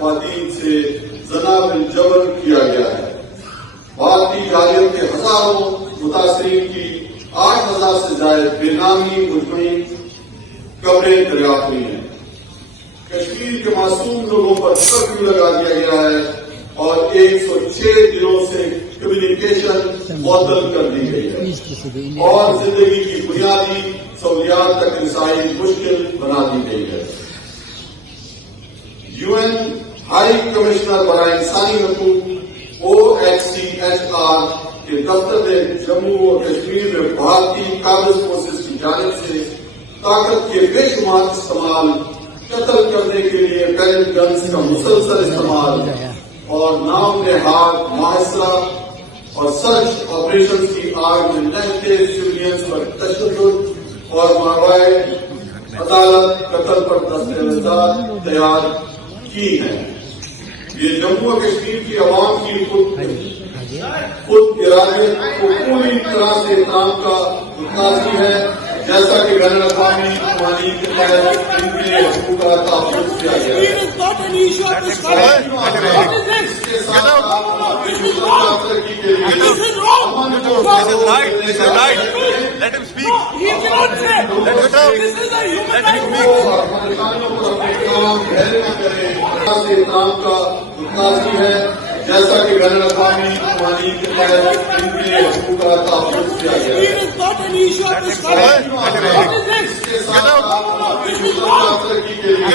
خواتین سے زنا بالجبر کیا گیا ہے۔ بھارتی جارحیت کے ہزاروں متاثرین کی 8,000 سے زائد بے نامی مجموعی قبریں دریافت ہوئی ہیں۔ کشمیر کے معصوم لوگوں پر کرفیو لگا دیا گیا ہے اور 106 دنوں سے کمیونیکیشن معطل کر دی گئی ہے اور زندگی کی بنیادی سہولیات تک رسائی مشکل بنا دی گئی ہے۔ UN ہائی کمشنر برائے انسانی حقوق OHCHR کے دفتر نے جموں اور کشمیر میں بھارتی قابض فورسز کی جانب سے طاقت کے بے شمار استعمال، قتل کرنے کے لیے پیلٹ گنز کا مسلسل استعمال اور نام نہاد محاصرہ اور سرچ آپریشن کی آڑ میں نہتے سویلینز پر تشدد اور ماوائے عدالت قتل پر دستاویزات تیار کی ہیں۔ یہ جموں و کشمیر کی عوام کی خود ارادیت کو پوری طرح سے احترام کا متنازع ہے، جیسا کہ بین الاقوامی قوانین کے تحت ان کے حقوق کا تحفظ کیا گیا ہے۔ اس کے ساتھ اپنی ترقی کے لیے احترام کا متنازع ہے، جیسا کہ بین الاقوامی قوانین کے تحت ان کے حقوق کا تحفظ کیا گیا ہے۔ اس کے ساتھ اپنی ترقی کے لیے